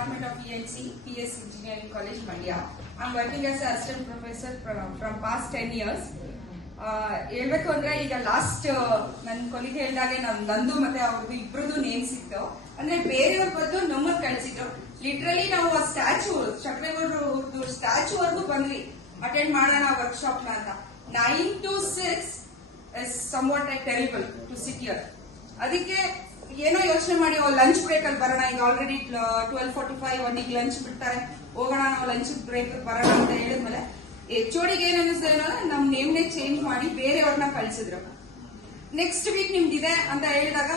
Department of ENC, PS Engineering College, Mandya. I'm working as an assistant professor from past 10 years. ಹೇಳ್ಬೇಕು ಅಂದ್ರೆ ಈಗ last ನನ್ನ ಕೊಲಿಗೆ ಹೇಳಿದಾಗೆ ನಂದು ಮತ್ತೆ ಅವ್ರದ್ದು ಇಬ್ರದ್ದು ನೇಮ್ಸ್ ಇತ್ತು. ಅಂದ್ರೆ ಬೇರೆಯವ್ರ ಬದಲು ನಮ್ಮದ್ ಕಳಿಸಿದ್ರು. ಲಿಟ್ರಲಿ ನಾವು ಆ ಸ್ಟ್ಯಾಚು ಚಕ್ರೇಗೌಡರು ಸ್ಟ್ಯಾಚು ವರ್ಗೂ ಬಂದ್ವಿ ಅಟೆಂಡ್ ಮಾಡೋಣ ವರ್ಕ್ಶಾಪ್ ನ ಅಂತ. 9 to 6 is somewhat like terrible to sit here. ಅದಕ್ಕೆ ಏನೋ ಯೋಚನೆ ಮಾಡಿ ಲಂಚ್ ಬ್ರೇಕ್ ಅಲ್ಲಿ ಬರೋಣ. ಈಗ ಆಲ್ರೆಡಿ 12:45 ಒಂದಿಗೆ ಲಂಚ್ ಬಿಡ್ತಾರೆ, ಹೋಗೋಣ ನಾವು ಲಂಚ್ ಬ್ರೇಕ್ ಬರೋಣ ಅಂತ ಹೇಳಿದ್ಮೇಲೆ HODಗೆ ಏನ್ ಅನ್ನಿಸ್ತಾ ಏನೋ ನಮ್ ನೇಮ್ನೇ ಚೇಂಜ್ ಮಾಡಿ ಬೇರೆಯವ್ರನ್ನ ಕಳ್ಸಿದ್ರು. ನೆಕ್ಸ್ಟ್ ವೀಕ್ ನಿಮ್ದಿದೆ ಅಂತ ಹೇಳಿದಾಗ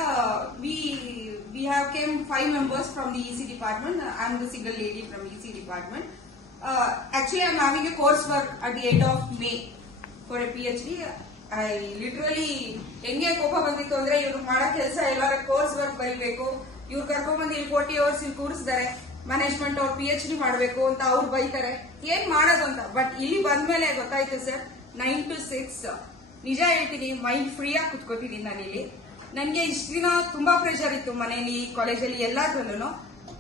we have came 5 members from the EC department. I'm the single lady from EC department. Actually I'm having a coursework at the end of May for a PhD. I literally ಹೆಂಗೆ ಕೋಪ ಬಂದಿತ್ತು ಅಂದ್ರೆ ಇವ್ರು ಮಾಡೋ ಕೆಲಸ ಎಲ್ಲಾರ ಕೋರ್ಸ್ ವರ್ಕ್ ಬರೀಬೇಕು, ಇವ್ರು ಕರ್ಕೊಂಡ್ ಬಂದು ಇಲ್ಲಿ 40 hours ಇಲ್ಲಿ ಕೂರಿಸಿದಾರೆ, ಮ್ಯಾನೇಜ್ಮೆಂಟ್ ಅವ್ರು PhD ಮಾಡ್ಬೇಕು ಅಂತ ಅವ್ರು ಬೈತಾರೆ, ಏನ್ ಮಾಡೋದು ಅಂತ. ಬಟ್ ಇಲ್ಲಿ ಬಂದ್ಮೇಲೆ ಗೊತ್ತಾಯ್ತು ಸರ್, 9 to 6 ನಿಜ ಹೇಳ್ತೀನಿ, ಮೈಂಡ್ ಫ್ರೀ ಆಗಿ ಕುತ್ಕೋತಿದ್ದೀನಿ ನಾನಿಲ್ಲಿ. ನನ್ಗೆ ಇಷ್ಟ ದಿನ ತುಂಬಾ ಪ್ರೆಷರ್ ಇತ್ತು ಮನೇಲಿ, ಕಾಲೇಜಲ್ಲಿ ಎಲ್ಲಾದ್ರಲ್ಲೂ.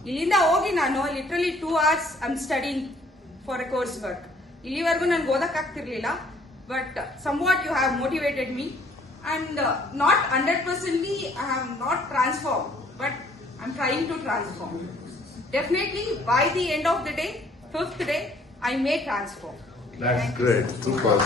ಇಲ್ಲಿಂದ ಹೋಗಿ ನಾನು literally 2 hours I'm studying for A course work. ಇಲ್ಲಿವರೆಗೂ ನನ್ಗೆ ಓದಕ್ ಆಗ್ತಿರ್ಲಿಲ್ಲ. But somewhat you have motivated me, and not 100%ly I have not transformed, but I'm trying to transform. Definitely by the end of the day, 5th day, I may transform. That's great. Super.